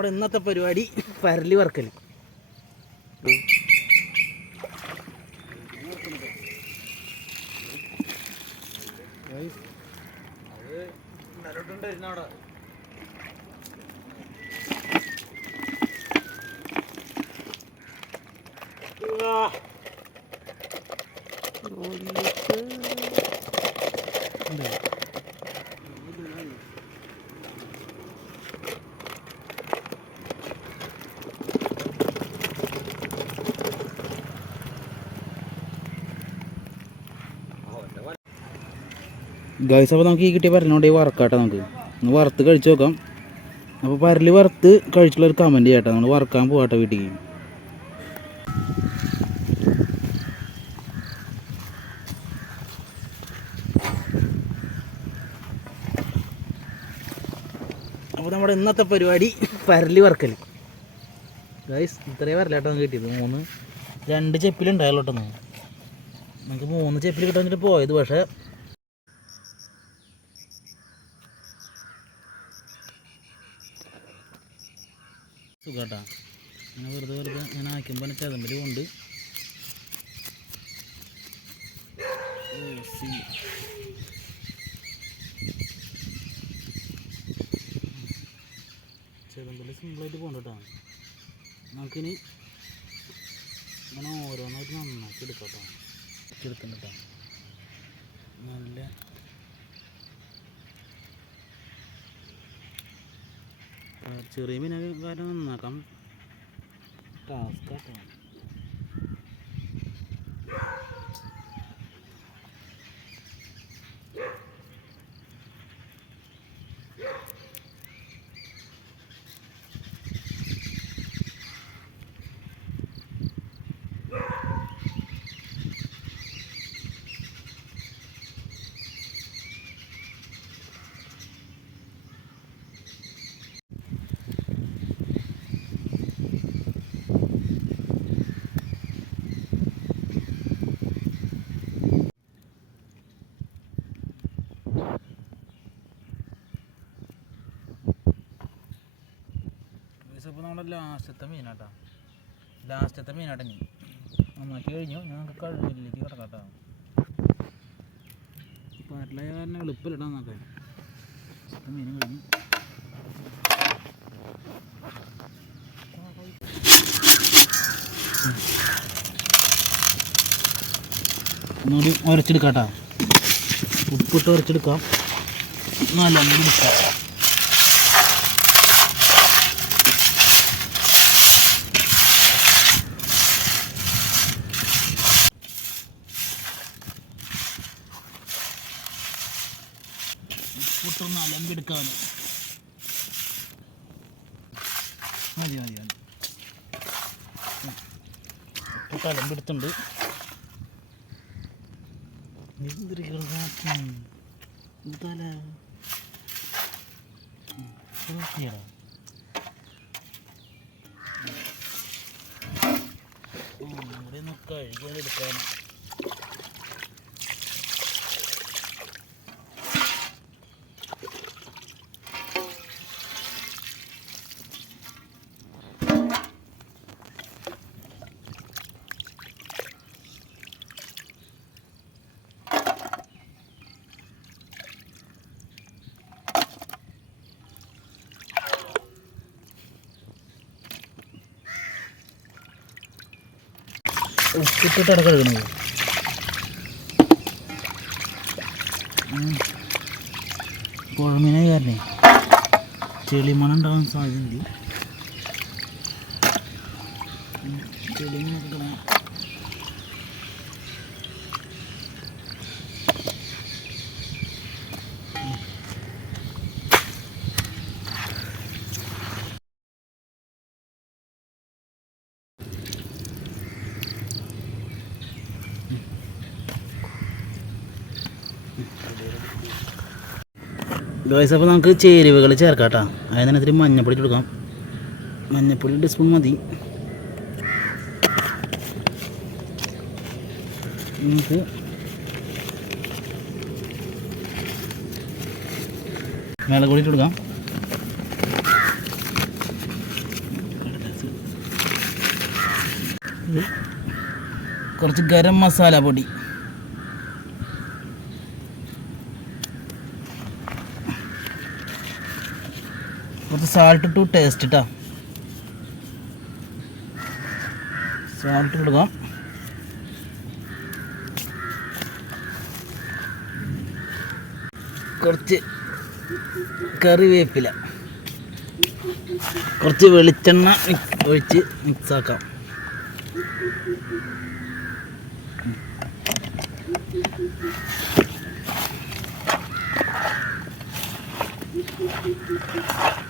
നമ്മുടെ ഇന്നത്തെ പരിപാടി പരലി വറക്കൽ ഗൈസ് അപ്പോൾ നമുക്ക് ഈ കിട്ടിയ പരലിനോടെ വറക്കാട്ടോ നമുക്ക്. ഒന്ന് വറുത്ത് കഴിച്ച് നോക്കാം. അപ്പോൾ പരൽ വറുത്ത് കഴിച്ചുള്ള ഒരു കമന്റ് ചെയ്യട്ടെ നമ്മൾ വറക്കാൻ പോകട്ടെ വീട്ടിലേക്ക് അപ്പോൾ നമ്മുടെ ഇന്നത്തെ പരിപാടി പരൽ വറക്കൽ ഗൈസ് ഇത്രയും വരലാട്ടോ കിട്ടിയത്. മൂന്ന് രണ്ട് ചെപ്പിലുണ്ടായാലോട്ടോ നമുക്ക് മൂന്ന് ചെപ്പിൽ കിട്ടാൻ വേണ്ടിയിട്ട് പോയത്. പക്ഷേ സുഖാട്ടാ. ഇങ്ങനെ വെറുതെ വെറുതെ ഇങ്ങനെ ആക്കുമ്പോൾ ചെതമ്പൽ കൊണ്ട്. ചെതമ്പൽ സിമ്പിളായിട്ട് പോകണ്ട കേട്ടോ നമുക്കിനി ഇങ്ങനെ ഓരോന്നായിട്ട് നന്നാക്കി എടുക്കാം കേട്ടോ എടുക്കണ്ട നല്ല ചെറിയ മീനൊക്കെ കാര്യം നന്നാക്കാം. ടാസ്ക് ലാസ്റ്റത്തെ മീനാട്ടാ. ലാസ്റ്റത്തെ മീനാട്ടാ നീ നന്നാക്കി കഴിഞ്ഞു. ഞങ്ങൾക്ക് കഴുകിലേക്ക് കിടക്കാട്ടാ. പരലായ കാരണം എളുപ്പമില്ലടാ നോക്കാം ലാസ്റ്റത്തെ മീനും കഴിഞ്ഞു. ഒന്നുകൂടി ഉരച്ചെടുക്കാട്ടാ ഉപ്പിട്ട് ഉരച്ചെടുക്കാം നല്ല എടുക്കാം മതി മതി മതി. ഉപ്പിട്ട് അലമ്പെടുത്തുണ്ട് എന്തൊരു തല. നോക്കിയടാ. ഇവിടെ ഒന്ന് കഴുകിയാലെടുക്കാൻ ഉപ്പിട്ടിട്ട് ഇടയ്ക്ക് എടുക്കണത് പുഴമീനെ കാരണേ ചെളിമണം ഉണ്ടാവാൻ സാധ്യതയുണ്ട്. ഉം, ഗൈസ് അപ്പോൾ നമുക്ക് ചേരുവകൾ ചേർക്കാം കേട്ടോ അതിന് ഇത്തിരി മഞ്ഞപ്പൊടി കൊടുക്കാം. മഞ്ഞപ്പൊടി രണ്ട് സ്പൂൺ മതി. നമുക്ക് മുളക് കൊടുക്കാം. കുറച്ച് ഗരം മസാല പൊടി. കുറച്ച് സാൾട്ട് ടു ടേസ്റ്റ് ഇട്ടാ. സാൾട്ട് കൊടുക്കാം. കുറച്ച് കറിവേപ്പില. കുറച്ച് വെളിച്ചെണ്ണ ഒഴിച്ച് മിക്സ് ആക്കാം. കുറച്ച്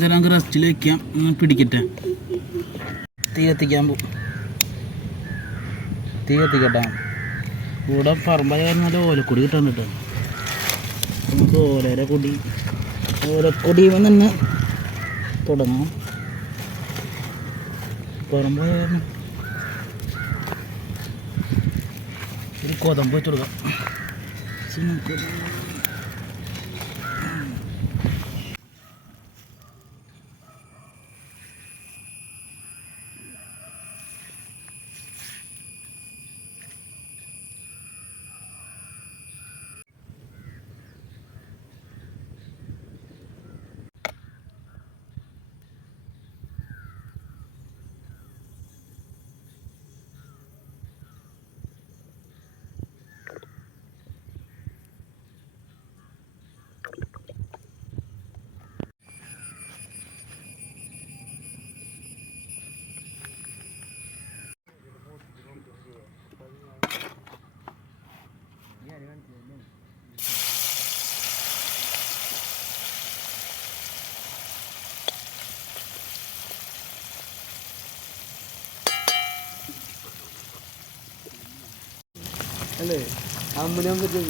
നേരം നമുക്ക് റെസ്റ്റിൽ വെക്കാം. പിടിക്കട്ടെ. തീ കത്തിക്കാൻ പോ. തീ കത്തിക്കട്ടെ. ഇവിടെ പറമ്പായാലും നല്ല ഓലക്കൊടി കിട്ടാണ്ട് നമുക്ക് ഓലയുടെ കൊടി ഓലക്കൊടി തന്നെ തുടങ്ങാം. പറമ്പായാലും ഒരു കൊതമ്പ് വെച്ച് കൊടുക്കാം. അല്ലേ? അമ്മനെ പറ്റും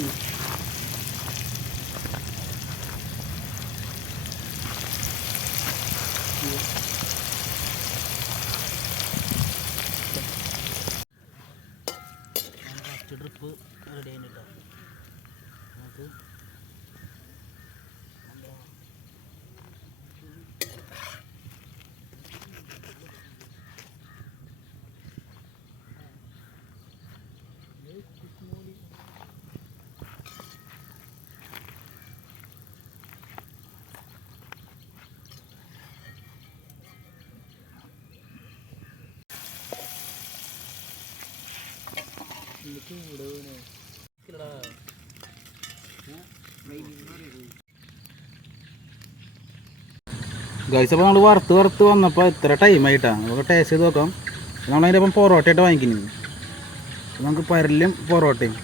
ഗൈസ് അപ്പോൾ നമ്മൾ വറുത്ത് വറുത്ത് വന്നപ്പോൾ ഇത്ര ടൈമായിട്ടാണ് നമുക്ക് ടേസ്റ്റ് ചെയ്ത് നോക്കാം. നമ്മൾ അതിന്റെ ഒപ്പം പൊറോട്ടയായിട്ട് വാങ്ങിക്കുന്നത് അപ്പോൾ നമുക്ക് പരലും പൊറോട്ടയും.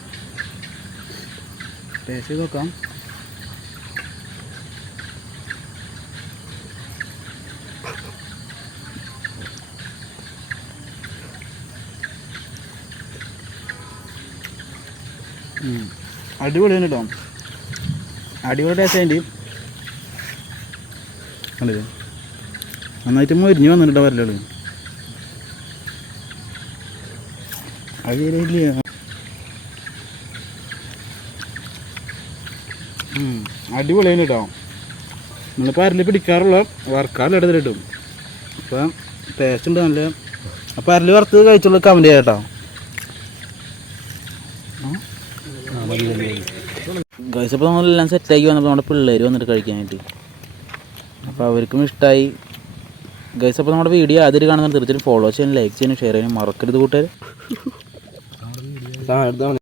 ടേസ്റ്റ് ചെയ്ത് നോക്കാം. അടിപൊളിയാണ് കേട്ടോ അടിപൊളി ടേസ്റ്റ് അതിന്റെ കണ്ടില്ലേ നന്നായിട്ട് മൊരിഞ്ഞ് വന്നിട്ട് വരലുള്ളൂ അത് ശരിയില്ല അടിപൊളിയാണ് കേട്ടോ നമ്മൾ പരൽ പിടിക്കാറുള്ള വറുക്കാറില്ല ഇടത്തിലിട്ടും അപ്പം ടേസ്റ്റ് ഉണ്ട് നല്ല അപ്പം അരൽ വറുത്ത് കഴിച്ചുള്ള കമന്റ് ചെയ്യാം കേട്ടോ ഗൈസ് അപ്പോൾ നമ്മളെല്ലാം സെറ്റാക്കി വന്നപ്പോൾ നമ്മുടെ പിള്ളേർ വന്നിട്ട് കഴിക്കാനായിട്ട്. അപ്പോൾ അവർക്കും ഇഷ്ടമായി ഗൈസ് അപ്പോൾ നമ്മുടെ വീഡിയോ ആദ്യം കാണുന്നത് തീർച്ചയായും ഫോളോ ചെയ്യാനും ലൈക്ക് ചെയ്യാനും ഷെയർ ചെയ്യാനും മറക്കരുത് കൂട്ടുകാർ